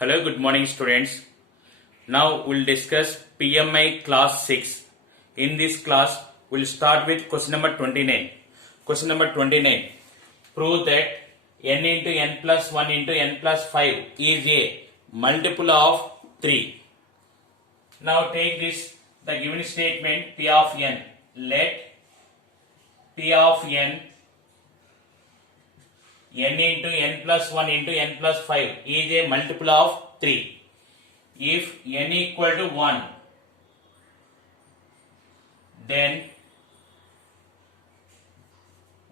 Hello, good morning students. Now we'll discuss PMI class 6. In this class, we'll start with question number 29. Question number 29. Prove that n into n plus 1 into n plus 5 is a multiple of 3. Now take this, the given statement P of n. Let P of n into n plus 1 into n plus 5 is a multiple of 3. If n equal to 1, then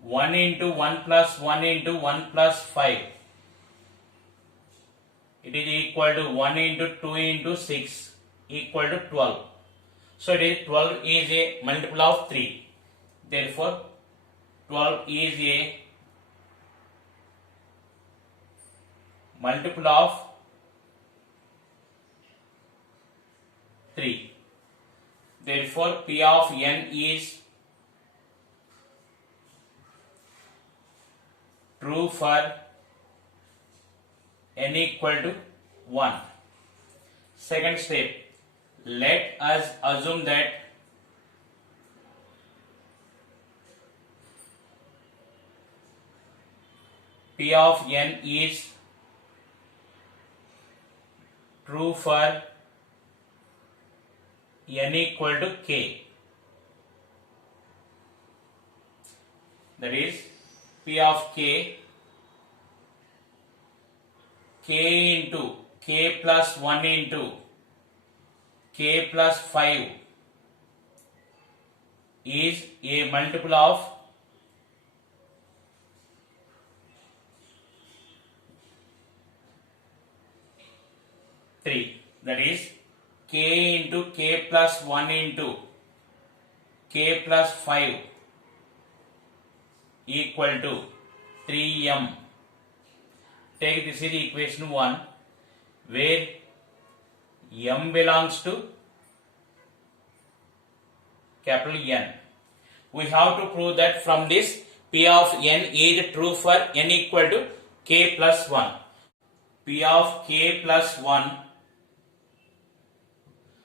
1 into 1 plus 1 into 1 plus 5, it is equal to 1 into 2 into 6 equal to 12. So it is 12 is a multiple of 3. Therefore 12 is a multiple of 3. Therefore P of n is true for n equal to 1. Second step, let us assume that P of n is true for n equal to k. That is P of k into k plus 1 into k plus 5 is a multiple of 3. That is k into k plus 1 into k plus 5 equal to 3m. Take this is equation 1 where m belongs to capital N. We have to prove that from this P of n is true for n equal to k plus 1. P of k plus 1.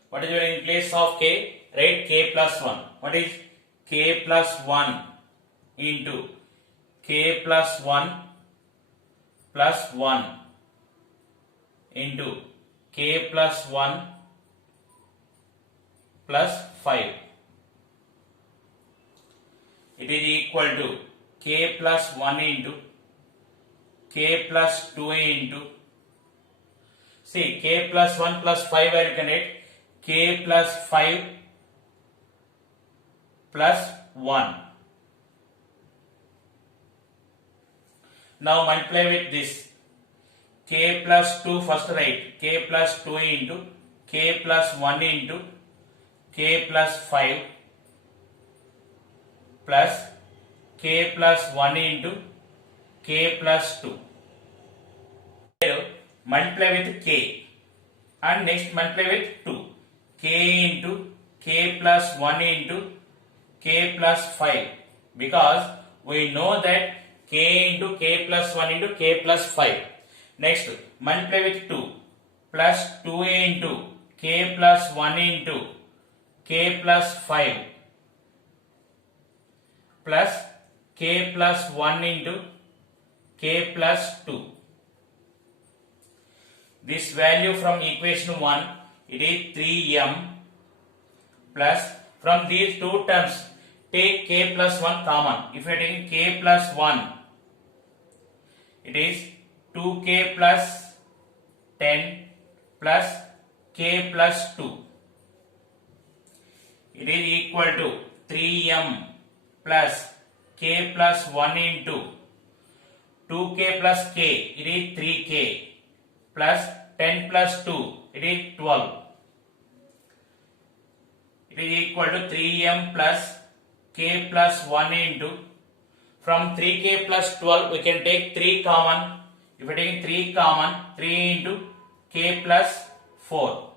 What is your in place of k? Write k plus 1. What is k plus 1 into k plus 1 plus 1 into k plus 1 plus 5. It is equal to k plus 1 into k plus 2 into, see, k plus 1 plus 5 I can write k plus 5 plus 1. Now multiply with this k plus 2 first write k plus 2 into k plus 1 into k plus 5 plus k plus 1 into k plus 2. Here multiply with k and next multiply with 2. K into k plus 1 into k plus 5, because we know that k into k plus 1 into k plus 5. Next multiply with 2 plus 2 into k plus 1 into k plus 5 plus k plus 1 into k plus 2. This value from equation 1, it is 3m, plus from these two terms take k plus 1 common. If you are taking k plus 1, it is 2k plus 10 plus k plus 2. It is equal to 3m plus k plus 1 into 2k plus k, it is 3k plus 10 plus 2, it is 12. It is equal to 3m plus k plus 1 into, from 3k plus 12 we can take 3 common. If we are taking 3 common, 3 into k plus 4.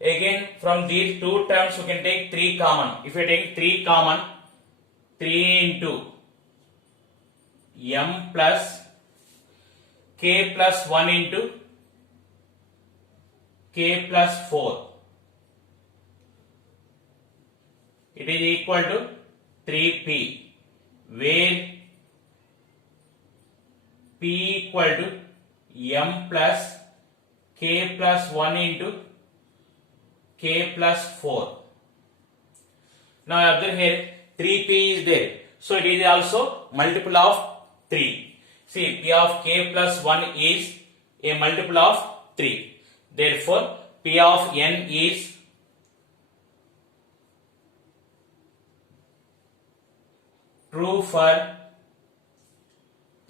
Again from these two terms we can take 3 common. If we are taking 3 common, 3 into m plus k plus 1 into k plus 4. It is equal to 3p, where p equal to m plus k plus 1 into k plus 4. Now observe here 3p is there, so it is also multiple of 3. See, p of k plus 1 is a multiple of 3. Therefore, p of n is true for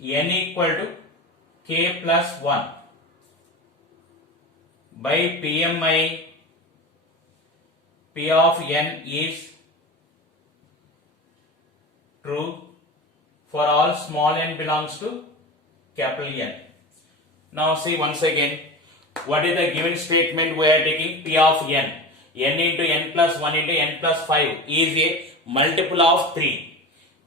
n equal to k plus 1 by PMI. P of n is true for all small n belongs to capital N. Now see once again, what is the given statement? We are taking P of n. N into n plus 1 into n plus 5 is a multiple of 3.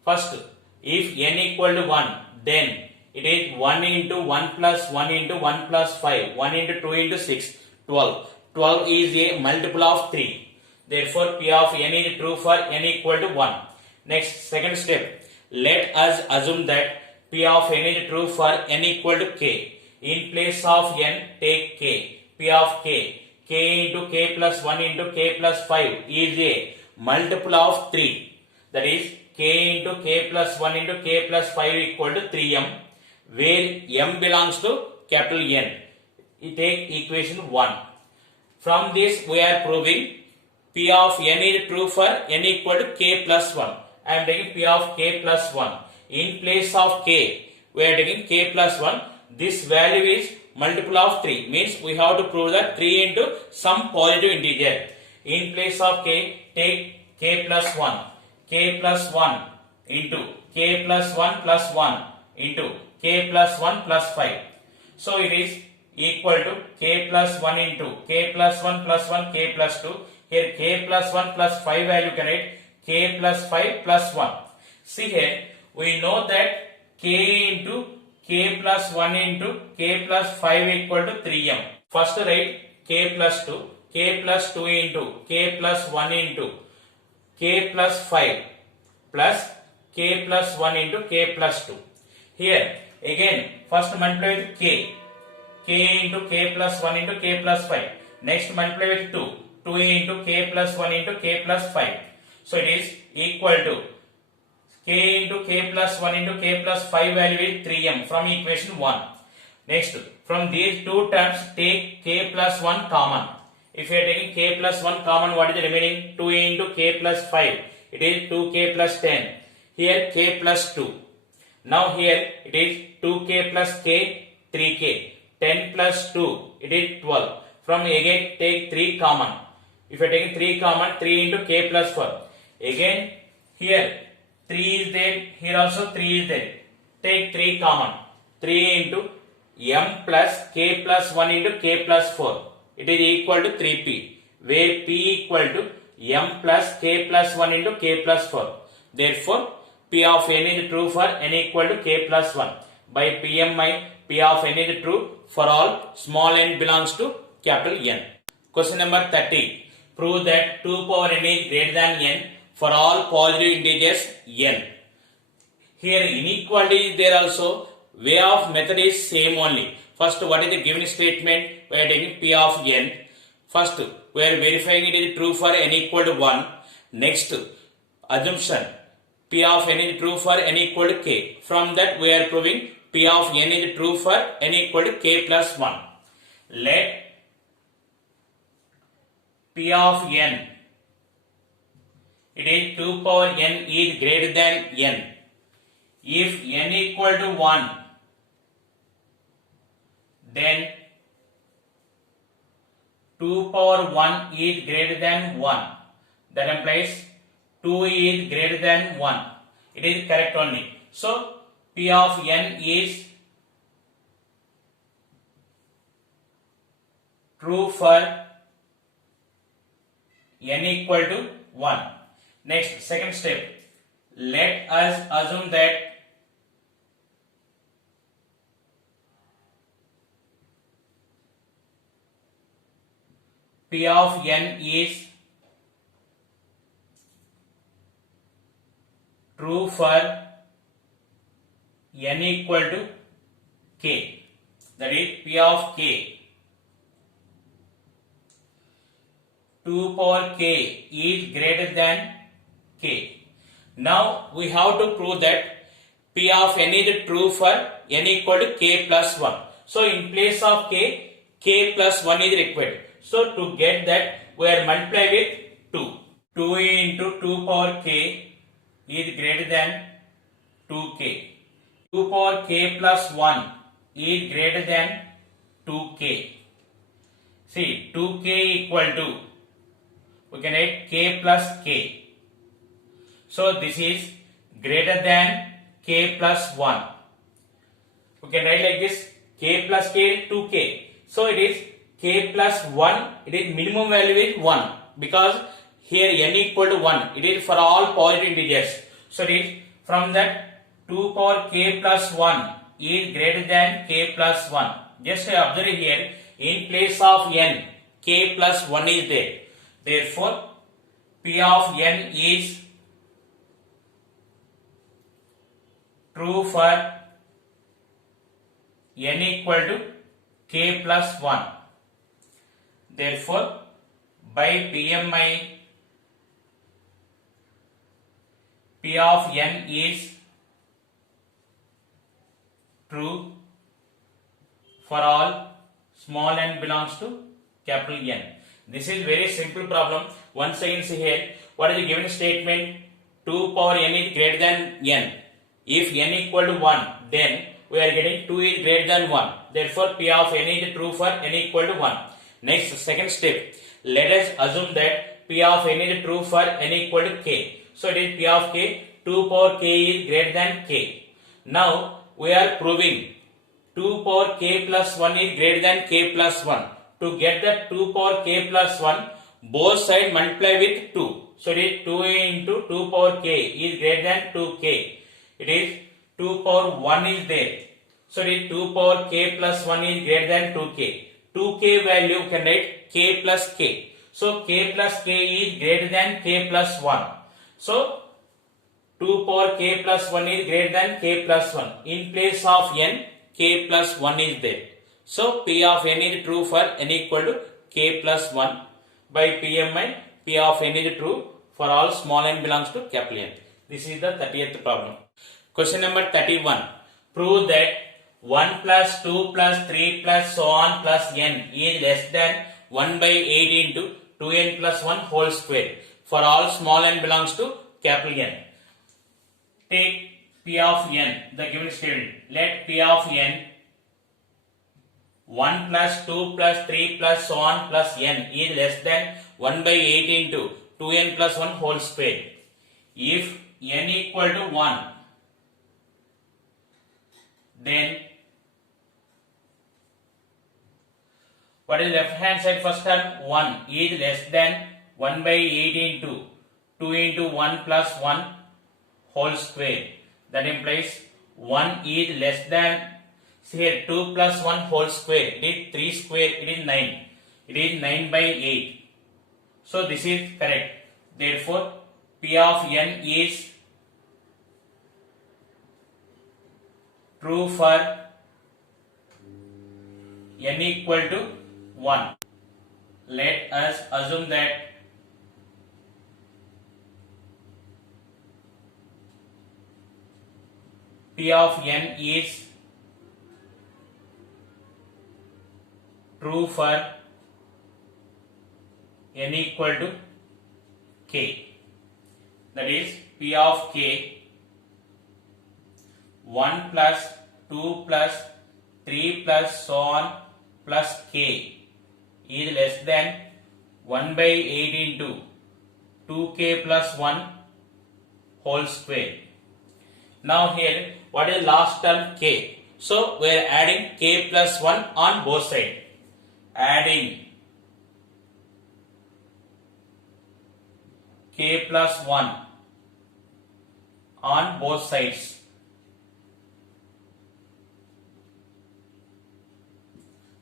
First, if n equal to 1, then it is 1 into 1 plus 1 into 1 plus 5, 1 into 2 into 6, 12. 12 is a multiple of 3. Therefore, P of n is true for n equal to 1. Next, second step, let us assume that P of n is true for n equal to k. In place of n, take k. P of k, k into k plus 1 into k plus 5 is a multiple of 3. That is, k into k plus 1 into k plus 5 equal to 3m, where m belongs to capital N. You take equation 1. From this, we are proving P of n is true for n equal to k plus 1. I am taking P of k plus 1. In place of k, we are taking k plus 1. This value is multiple of 3. Means we have to prove that 3 into some positive integer. In place of k, take k plus 1. K plus 1 into k plus 1 plus 1 into k plus 1 plus 5. So it is equal to k plus 1 into k plus 1 plus 1 k plus 2. Here k plus 1 plus 5 value can write k plus 5 plus 1. See here, we know that k into k plus 1 into k plus 5 equal to 3m. First write k plus 2, k plus 2 into k plus 1 into k plus 5 plus k plus 1 into k plus 2. Here again first multiply with k into k plus 1 into k plus 5. Next multiply with 2 into k plus 1 into k plus 5. So it is equal to k into k plus 1 into k plus 5 value is 3m from equation 1. Next, from these two terms take k plus 1 common. If you are taking k plus 1 common, what is the remaining? 2 into k plus 5. It is 2k plus 10. Here k plus 2. Now here it is 2k plus k, 3k. 10 plus 2, it is 12. From again take 3 common. If you are taking 3 common, 3 into k plus 4. Again here 3 is there, here also 3 is there. Take 3 common. 3 into m plus k plus 1 into k plus 4. It is equal to 3p, where p equal to m plus k plus 1 into k plus 4. Therefore, P of n is true for n equal to k plus 1. By PMI, P of n is true for all small n belongs to capital N. Question number 30. Prove that 2 power n is greater than n for all positive integers n. Here inequality is there also. Way of method is same only. First, what is the given statement? We are taking P of n. First, we are verifying it is true for n equal to 1. Next, assumption. P of n is true for n equal to k. From that, we are proving P of n is true for n equal to k plus 1. Let P of n, it is 2 power n is greater than n. If n equal to 1, then 2 power 1 is greater than 1. That implies 2 is greater than 1. It is correct only. So, P of n is true for n equal to 1. Next, second step. Let us assume that P of n is true for n equal to k. That is P of k 2 power k is greater than k. Now we have to prove that P of n is true for n equal to k plus 1. So in place of k plus 1 is required. So to get that, we are multiply with 2. 2 into 2 power k is greater than 2k. 2 power k plus 1 is greater than 2k. See, 2k equal to, we can write k plus k. So this is greater than k plus 1. We can write like this, k plus k 2k. So it is k plus 1, it is minimum value is 1 because here n equal to 1, it is for all positive integers. So it is from that 2 power k plus 1 is greater than k plus 1. Just observe here, in place of n, k plus 1 is there. Therefore, P of n is true for n equal to k plus 1. Therefore, by PMI, P of n is true for all small n belongs to capital N. This is very simple problem. Once again see here, what is the given statement? 2 power n is greater than n. If n equal to 1, then we are getting 2 is greater than 1. Therefore, P of n is true for n equal to 1. Next, second step. Let us assume that P of n is true for n equal to k. So, it is P of k, 2 power k is greater than k. Now, we are proving 2 power k plus 1 is greater than k plus 1. To get the 2 power k plus 1, both sides multiply with 2. So, it is 2 into 2 power k is greater than 2k. It is 2 power 1 is there. So, it is 2 power k plus 1 is greater than 2k. 2k value can write k plus k. So, k plus k is greater than k plus 1. So, 2 power k plus 1 is greater than k plus 1. In place of n, k plus 1 is there. So, P of n is true for n equal to k plus 1. By PMI, P of n is true for all small n belongs to capital N. This is the 30th problem. Question number 31. Prove that 1 plus 2 plus 3 plus so on plus n is less than 1 by 8 into 2n plus 1 whole square for all small n belongs to capital N. Take P of n, the given statement. Let P of n 1 plus 2 plus 3 plus so on plus n is less than 1 by 8 into 2n plus 1 whole square. If n equal to 1, then what is left hand side first term? 1 is less than 1 by 8 into 2 into 1 plus 1 whole square. That implies 1 is less than, see here 2 plus 1 whole square, it is 3 square, it is 9. It is 9 by 8. So this is correct. Therefore, P of n is true for n equal to 1. Let us assume that P of n is true for n equal to k. That is P of k 1 plus 2 plus 3 plus so on plus k is less than 1 by 8 into 2k plus 1 whole square. Now here, what is last term k? So we are adding k plus 1 on both sides. Adding k plus 1 on both sides.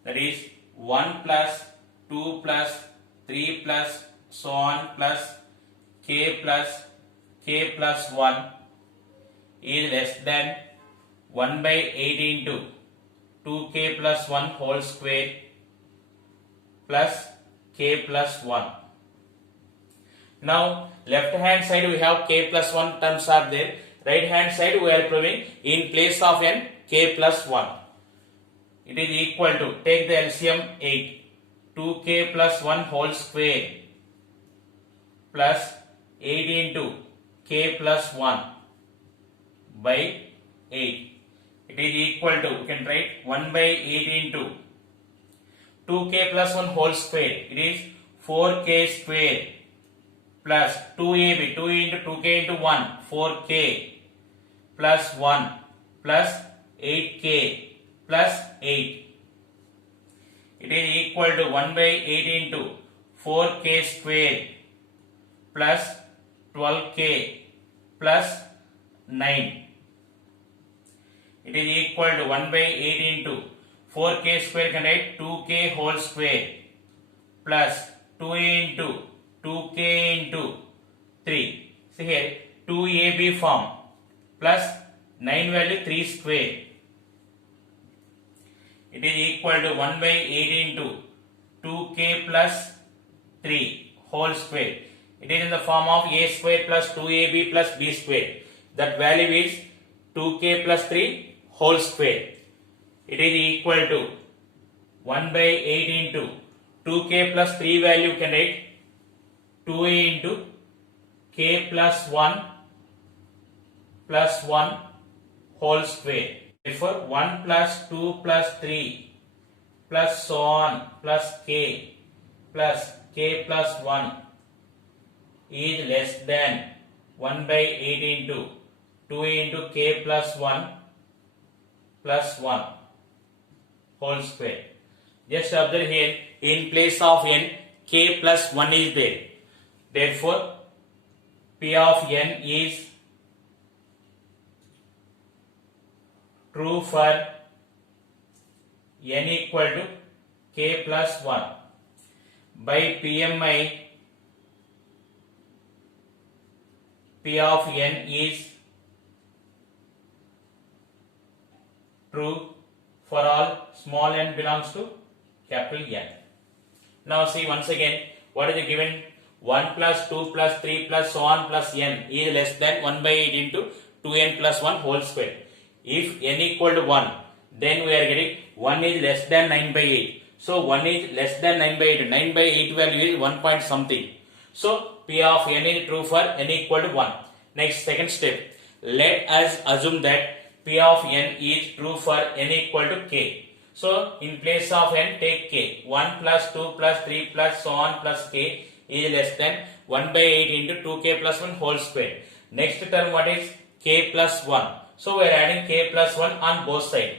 That is 1 plus 2 plus 3 plus so on plus k plus 1 is less than 1 by 8 into 2k plus 1 whole square plus k plus 1. Now left hand side we have k plus 1 terms are there. Right hand side we are proving in place of n k plus 1. It is equal to, take the LCM 8, 2k plus 1 whole square plus 8 into k plus 1 by 8. It is equal to, you can write 1 by 8 into 2k plus 1 whole square. It is 4k square plus 2ab, 2 into 2k into 1, 4k plus 1 plus 8k plus 8. It is equal to 1 by 8 into 4k square plus 12k plus 9. It is equal to 1 by 8 into 4k square, can write 2k whole square plus 2 into 2k into 3. See here 2ab form plus 9 value 3 square. It is equal to 1 by 8 into 2k plus 3 whole square. It is in the form of a square plus 2ab plus b square. That value is 2k plus 3 whole square. It is equal to 1 by 8 into 2k plus 3 value, can write 2a into k plus 1 plus 1 whole square. Therefore 1 plus 2 plus 3 plus so on plus k plus k plus 1 is less than 1 by 8 into 2 into k plus 1 plus 1 whole square. Just observe here, in place of n, k plus 1 is there. Therefore P of n is true for n equal to k plus 1. By PMI, P of n is true for all small n belongs to capital N. Now see once again, what is the given? 1 plus 2 plus 3 plus so on plus n is less than 1 by 8 into 2n plus 1 whole square. If n equal to 1, then we are getting 1 is less than 9 by 8. So 1 is less than 9 by 8. 9 by 8 value is 1 point something. So P of n is true for n equal to 1. Next, second step. Let us assume that P of n is true for n equal to k. So in place of n, take k. 1 plus 2 plus 3 plus so on plus k is less than 1 by 8 into 2k plus 1 whole square. Next term, what is k plus 1? So we are adding k plus 1 on both sides.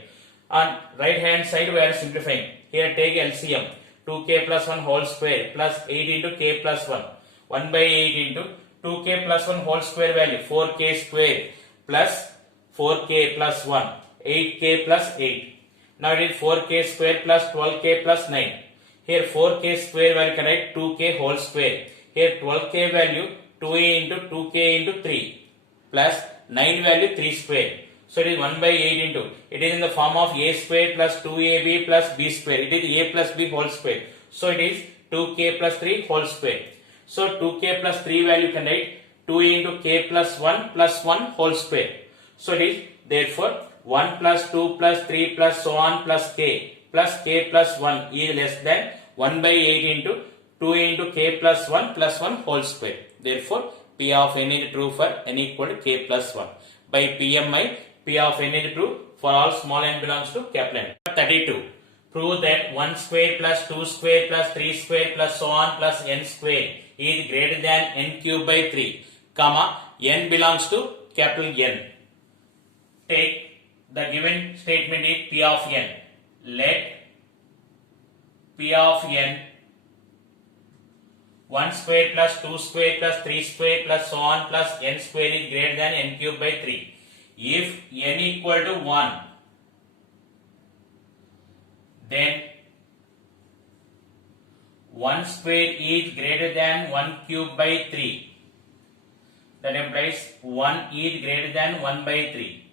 On right hand side we are simplifying. Here take LCM. 2k plus 1 whole square plus 8 into k plus 1. 1 by 8 into 2k plus 1 whole square value 4k square plus 4k plus 1. 8k plus 8. Now it is 4k square plus 12k plus 9. Here 4k square value, can write 2k whole square. Here 12k value 2a into 2k into 3 plus 9 value 3 square. So it is 1 by 8 into, it is in the form of a square plus 2ab plus b square. It is a plus b whole square. So it is 2k plus 3 whole square. So 2k plus 3 value, can write 2 into k plus 1 whole square. So it is therefore 1 plus 2 plus 3 plus so on plus k plus 1 is less than 1 by 8 into 2 into k plus 1 whole square. Therefore P of n is true for n equal to k plus 1. By PMI, P of n is true for all small n belongs to capital N. 32. Prove that 1 square plus 2 square plus 3 square plus so on plus n square is greater than n cube by 3, comma, n belongs to capital N. Take the given statement is P of n. Let P of n 1 square plus 2 square plus 3 square plus so on plus n square is greater than n cube by 3. If n equal to 1, then 1 square is greater than 1 cube by 3. That implies 1 is greater than 1 by 3.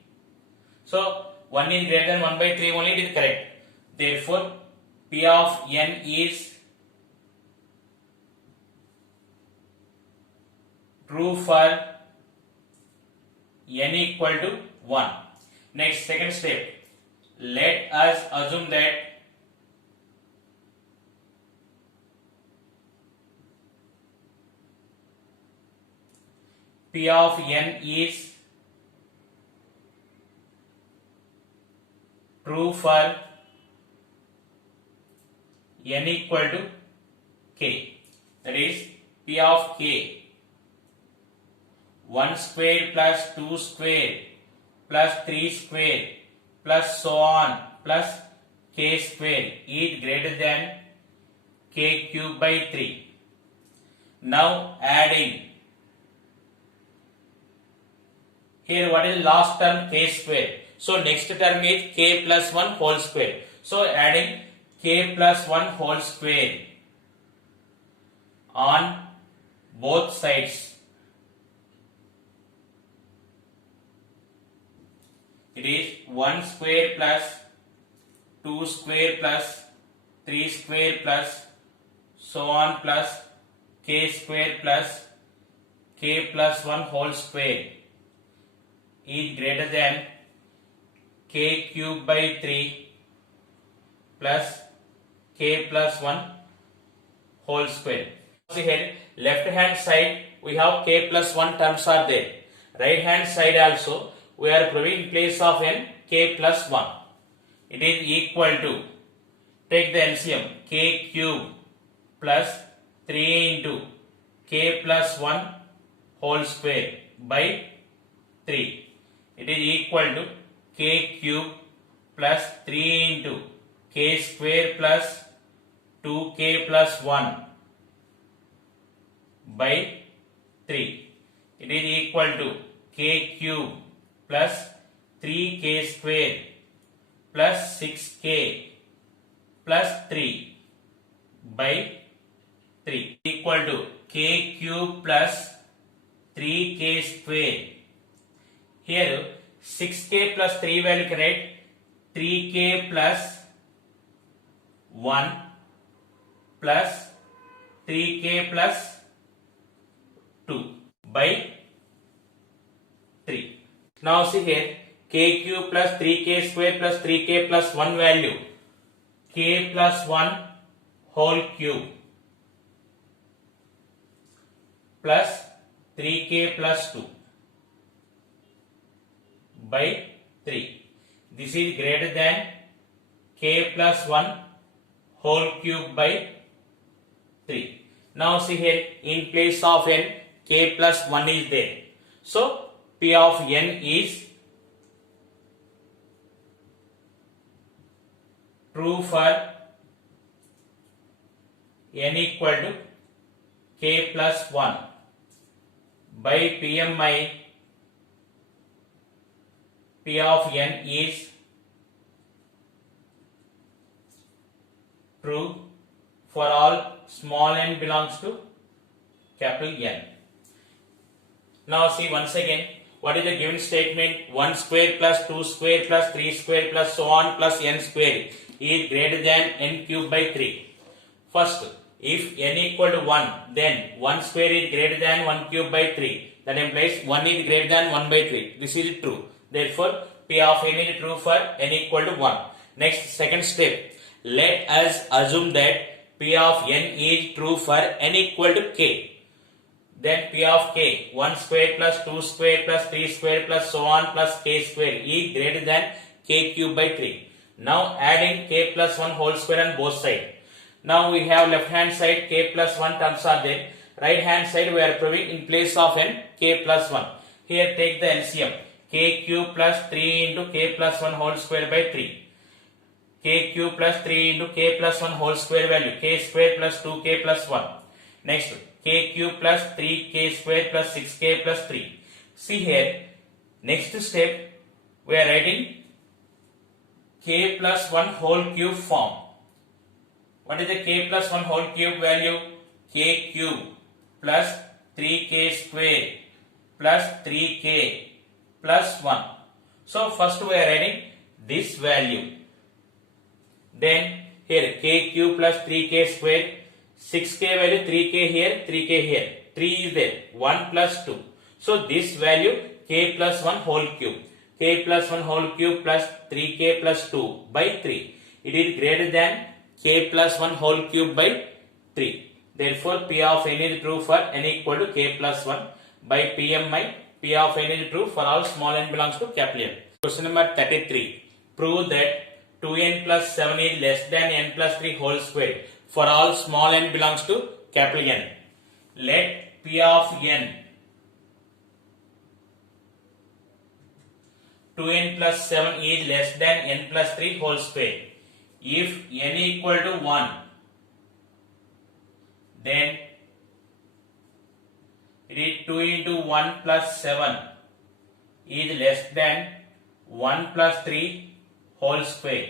So 1 is greater than 1 by 3 only, it is correct. Therefore P of n is true for n equal to 1. Next, second step. Let us assume that P of n is true for n equal to k. That is P of k 1 square plus 2 square plus 3 square plus so on plus k square is greater than k cube by 3. Now adding. Here what is last term? K square. So next term is k plus 1 whole square. So adding k plus 1 whole square on both sides. It is 1 square plus 2 square plus 3 square plus so on plus k square plus k plus 1 whole square is greater than k cube by 3 plus k plus 1 whole square. See here, left hand side we have k plus 1 terms are there. Right hand side also we are proving in place of n k plus 1. It is equal to, take the LCM, k cube plus 3 into k plus 1 whole square by 3. It is equal to k cube plus 3 into k square plus 2k plus 1 by 3. It is equal to k cube plus 3k square plus 6k plus 3 by 3 equal to k cube plus 3k square. Here 6k plus 3 value correct, 3k plus 1 plus 3k plus 2 by 3. Now see here, k cube plus 3k square plus 3k plus 1 value, k plus 1 whole cube plus 3k plus 2 by 3. This is greater than k plus 1 whole cube by 3. Now see here, in place of n, k plus 1 is there. So P of n is true for n equal to k plus 1 by PMI. P of n is true for all small n belongs to capital N. Now see once again, what is the given statement? 1 square plus 2 square plus 3 square plus so on plus n square is greater than n cube by 3. First, if n equal to 1, then 1 square is greater than 1 cube by 3. That implies 1 is greater than 1 by 3. This is true. Therefore, P of n is true for n equal to 1. Next, second step. Let us assume that P of n is true for n equal to k. Then P of k, 1 square plus 2 square plus 3 square plus so on plus k square is greater than k cube by 3. Now adding k plus 1 whole square on both sides. Now we have left hand side k plus 1 terms are there. Right hand side we are proving in place of n k plus 1. Here take the LCM, k cube plus 3 into k plus 1 whole square by 3. K cube plus 3 into k plus 1 whole square value, k square plus 2k plus 1. Next, k cube plus 3k square plus 6k plus 3. See here, next step we are writing k plus 1 whole cube form. What is the k plus 1 whole cube value? K cube plus 3k square plus 3k plus 1. So first we are adding this value. Then here k cube plus 3k square, 6k value, 3k here, 3k here. 3 is there, 1 plus 2. So this value k plus 1 whole cube. K plus 1 whole cube plus 3k plus 2 by 3. It is greater than k plus 1 whole cube by 3. Therefore, P of n is true for n equal to k plus 1 by PMI. P of n is true for all small n belongs to capital N. Question number 33. Prove that 2n plus 7 is less than n plus 3 whole square for all small n belongs to capital N. Let P of n 2n plus 7 is less than n plus 3 whole square. If n equal to 1, then it is 2 into 1 plus 7 is less than 1 plus 3 whole square.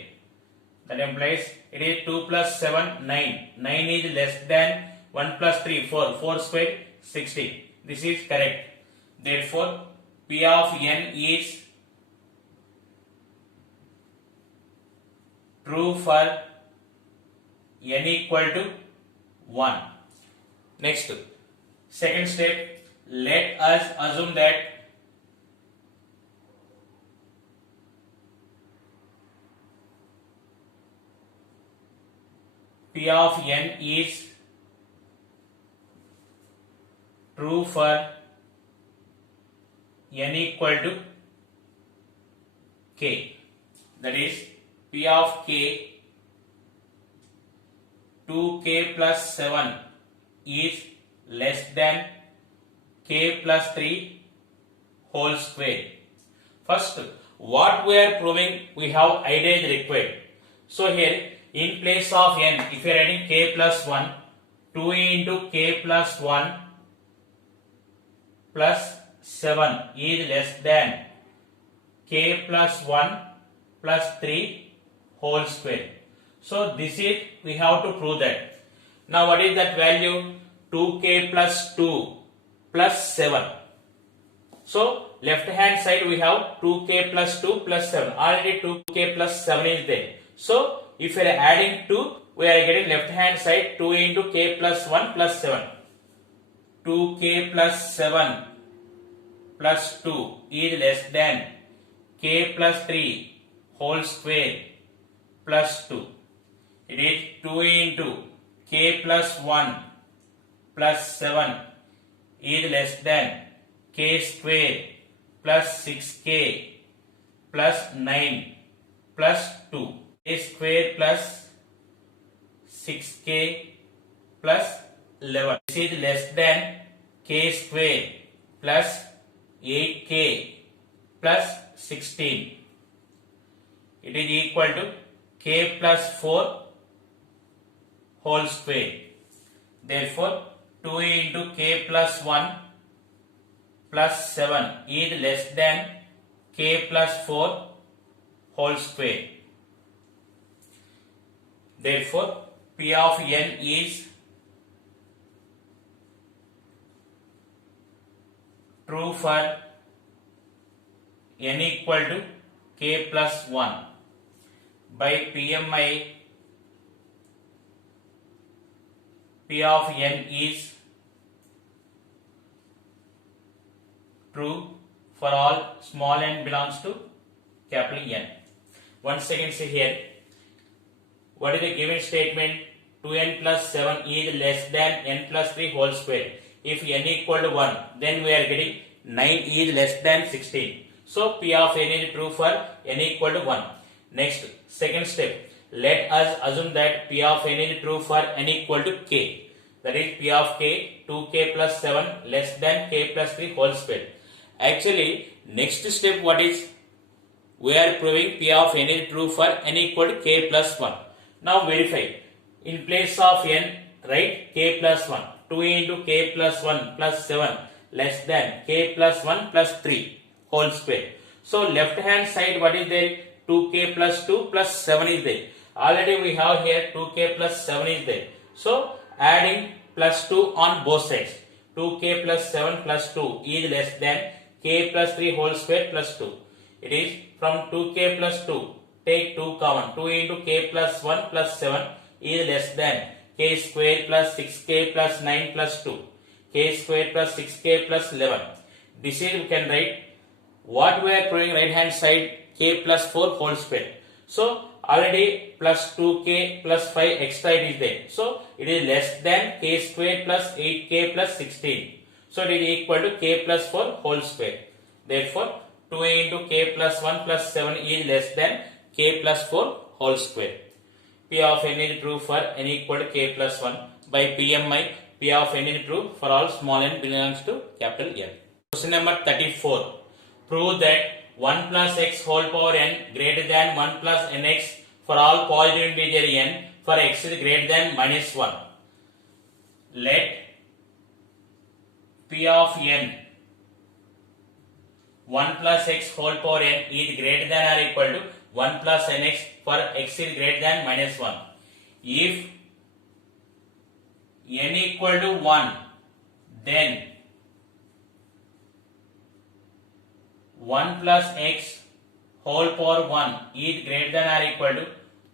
That implies it is 2 plus 7, 9. 9 is less than 1 plus 3, 4. 4 square, 16. This is correct. Therefore, P of n is true for n equal to 1. Next, second step, let us assume that P of n is true for n equal to k. That is, P of k 2k plus 7 is less than k plus 3 whole square. First, what we are proving, we have idea required. So here, in place of n, if you are adding k plus 1, 2 into k plus 1 plus 7 is less than k plus 1 plus 3 whole square. So this is, we have to prove that. Now what is that value? 2k plus 2 plus 7. So left hand side we have 2k plus 2 plus 7. Already 2k plus 7 is there. So if we are adding 2, we are getting left hand side 2 into k plus 1 plus 7. 2k plus 7 plus 2 is less than k plus 3 whole square plus 2. It is 2 into k plus 1 plus 7 is less than k square plus 6k plus 9 plus 2. K square plus 6k plus 11. This is less than k square plus 8k plus 16. It is equal to k plus 4 whole square. Therefore, 2 into k plus 1 plus 7 is less than k plus 4 whole square. Therefore, P of n is true for n equal to k plus 1 by PMI. P of n is true for all small n belongs to capital N. Once again see here, what is the given statement? 2n plus 7 is less than n plus 3 whole square. If n equal to 1, then we are getting 9 is less than 16. So P of n is true for n equal to 1. Next, second step, let us assume that P of n is true for n equal to k. That is P of k 2k plus 7 less than k plus 3 whole square. Actually, next step what is? We are proving P of n is true for n equal to k plus 1. Now verify. In place of n, write k plus 1. 2 into k plus 1 plus 7 less than k plus 1 plus 3 whole square. So left hand side what is there? 2k plus 2 plus 7 is there. Already we have here 2k plus 7 is there. So adding plus 2 on both sides. 2k plus 7 plus 2 is less than k plus 3 whole square plus 2. It is from 2k plus 2. Take 2 common. 2 into k plus 1 plus 7 is less than k square plus 6k plus 9 plus 2. K square plus 6k plus 11. This is we can write what we are proving right hand side k plus 4 whole square. So already plus 2k plus 5 extra it is there. So it is less than k square plus 8k plus 16. So it is equal to k plus 4 whole square. Therefore 2 into k plus 1 plus 7 is less than k plus 4 whole square. P of n is true for n equal to k plus 1. By PMI, P of n is true for all small n belongs to capital N. Question number 34. Prove that 1 plus x whole power n greater than 1 plus nx for all positive integer n for x is greater than minus 1. Let P of n 1 plus x whole power n is greater than or equal to 1 plus nx for x is greater than minus 1. If n equal to 1, then 1 plus x whole power 1 is greater than or equal to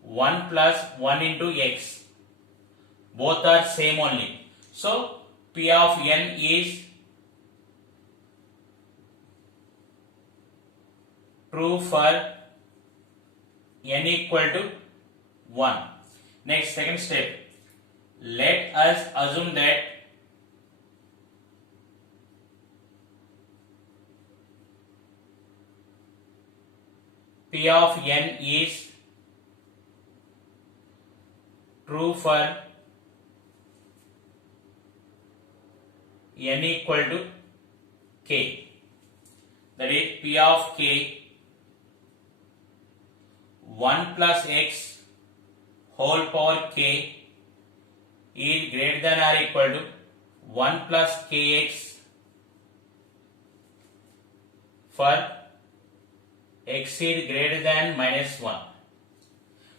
1 plus 1 into x. Both are same only. So P of n is true for n equal to 1. Next, second step. Let us assume that P of n is true for n equal to k. That is P of k 1 plus x whole power k is greater than or equal to 1 plus kx for x is greater than minus 1.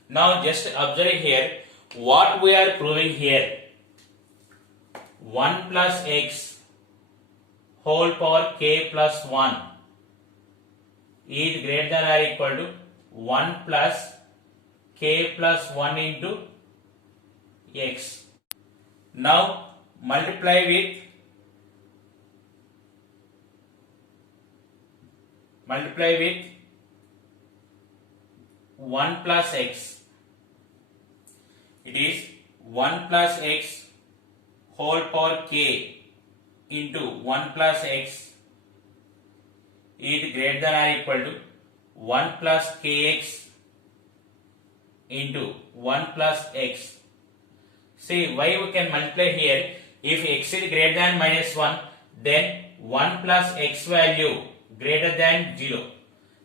Now just observe here what we are proving here. 1 plus x whole power k plus 1 is greater than or equal to 1 plus k plus 1 into x. Now multiply with 1 plus x. It is 1 plus x whole power k into 1 plus x is greater than or equal to 1 plus kx into 1 plus x. See why we can multiply here. If x is greater than minus 1, then 1 plus x value greater than 0.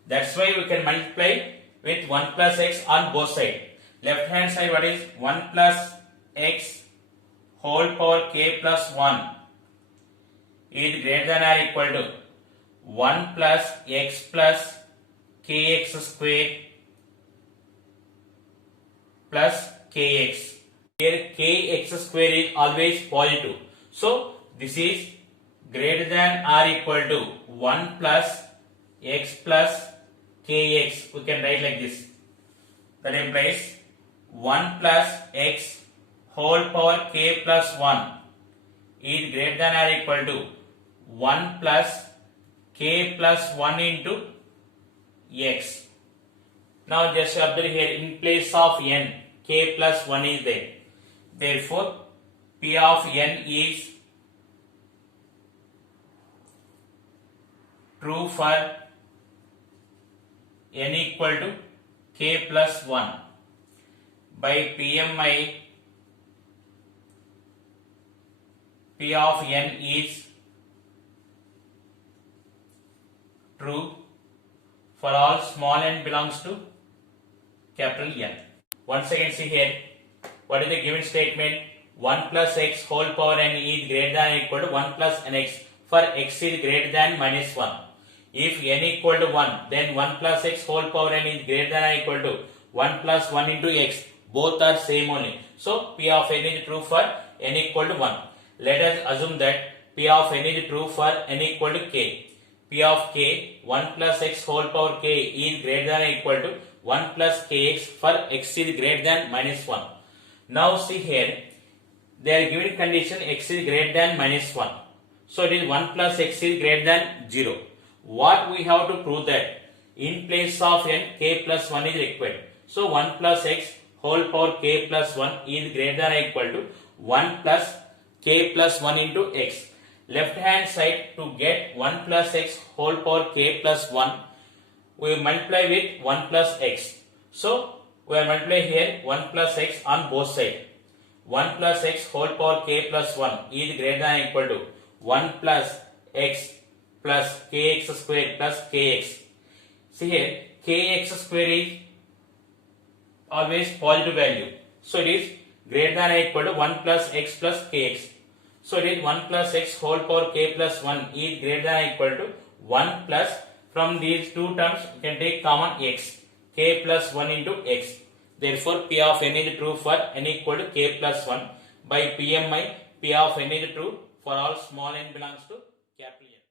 That's why we can multiply with 1 plus x on both sides. Left hand side what is 1 plus x whole power k plus 1 is greater than or equal to 1 plus x plus kx square plus kx. Here kx square is always positive. So this is greater than or equal to 1 plus x plus kx. We can write like this. That implies 1 plus x whole power k plus 1 is greater than or equal to 1 plus k plus 1 into x. Now just observe here in place of n, k plus 1 is there. Therefore, P of n is true for n equal to k plus 1. By PMI, P of n is true for all small n belongs to capital N. Once again see here, what is the given statement? 1 plus x whole power n is greater than or equal to 1 plus nx for x is greater than minus 1. If n equal to 1, then 1 plus x whole power n is greater than or equal to 1 plus 1 into x. Both are same only. So P of n is true for n equal to 1. Let us assume that P of n is true for n equal to k. P of k 1 plus x whole power k is greater than or equal to 1 plus kx for x is greater than minus 1. Now see here, they are given condition x is greater than minus 1. So it is 1 plus x is greater than 0. What we have to prove that in place of n, k plus 1 is required. So 1 plus x whole power k plus 1 is greater than or equal to 1 plus k plus 1 into x. Left hand side, to get 1 plus x whole power k plus 1, we multiply with 1 plus x. So we are multiply here 1 plus x on both sides. 1 plus x whole power k plus 1 is greater than or equal to 1 plus x plus kx square plus kx. See here, kx square is always positive value. So it is greater than or equal to 1 plus x plus kx. So it is 1 plus x whole power k plus 1 is greater than or equal to 1 plus, from these two terms you can take common x, k plus 1 into x. Therefore P of n is true for n equal to k plus 1. By PMI, P of n is true for all small n belongs to capital N.